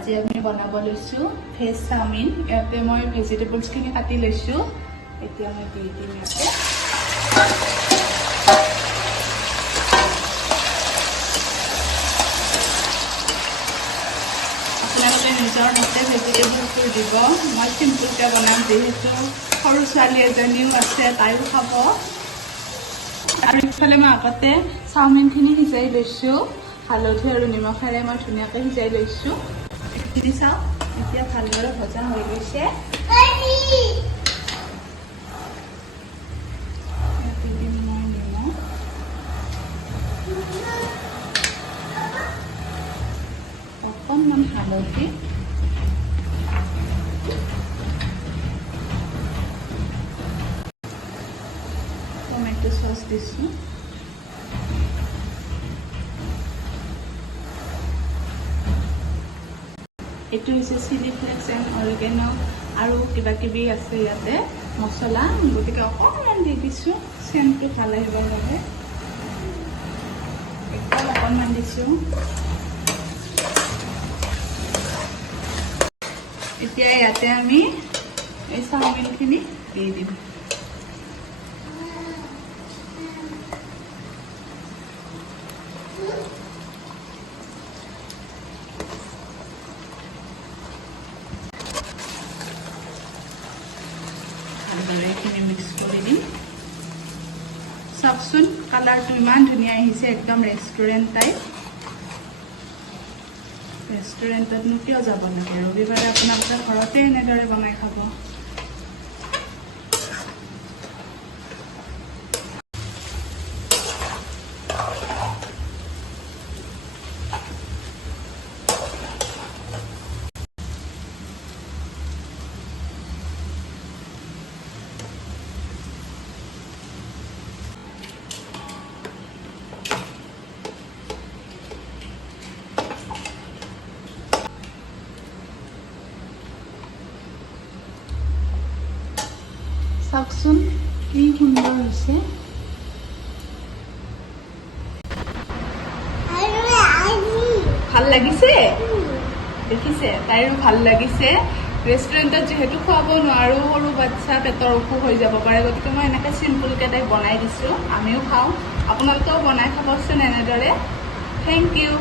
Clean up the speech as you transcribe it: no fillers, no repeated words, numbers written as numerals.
আজি আমি বনাব লৈছো ভেজ চাওমিন। ইয়াতে মই ভেজিটেবলছখিনি কাটি লৈছো। এতিয়া মই দি দিম ইয়াতে। আপোনালোকে নিজৰ মতে ভেজিটেবলছবোৰ দিব। মই চিম্পুলকৈ বনাম, যিহেতু সৰু ছোৱালী এজনীও আছে, তাইও খাব। আৰু ইফালে মই আগতে চাওমিনখিনি সিজাই লৈছো। হালধি আৰু নিমখেৰে মই ধুনীয়াকৈ সিজাই লৈছো। এইখিনি চাওক, এতিয়া ভালদৰে ভজা হৈ গৈছে। দিম মই নিমখ, অকণমান হালধি, টমেটো চচ দিছো। এইটো হৈছে চিলি ফ্লেক্স এণ্ড অৰিগেনো আৰু কিবা কিবি আছে ইয়াতে মছলা, গতিকে অকণমান দি দিছোঁ চেণ্টটো ভাল আহিবৰ বাবে। একদম অকণমান দিছোঁ। এতিয়া ইয়াতে আমি এই চাওমিনখিনি দি দিম। এইখিনি মিক্স কৰি দিম। চাওকচোন, কালাৰটো ইমান ধুনীয়া আহিছে, একদম ৰেষ্টুৰেণ্ট টাইপ। ৰেষ্টুৰেণ্টতনো কিয় যাব লাগে, ৰবিবাৰে আপোনালোকে ঘৰতে এনেদৰে বনাই খাব। চাওকচোন কি সুন্দৰ হৈছে। ভাল লাগিছে, দেখিছে, তাইৰো ভাল লাগিছে। ৰেষ্টুৰেণ্টত যিহেতু খুৱাব নোৱাৰো, সৰু বাচ্ছা পেটৰ অসুখ হৈ যাব পাৰে, গতিকে মই এনেকৈ চিম্পুলকৈ তাইক বনাই দিছোঁ। আমিও খাওঁ, আপোনালোকেও বনাই খাবচোন এনেদৰে। Thank U.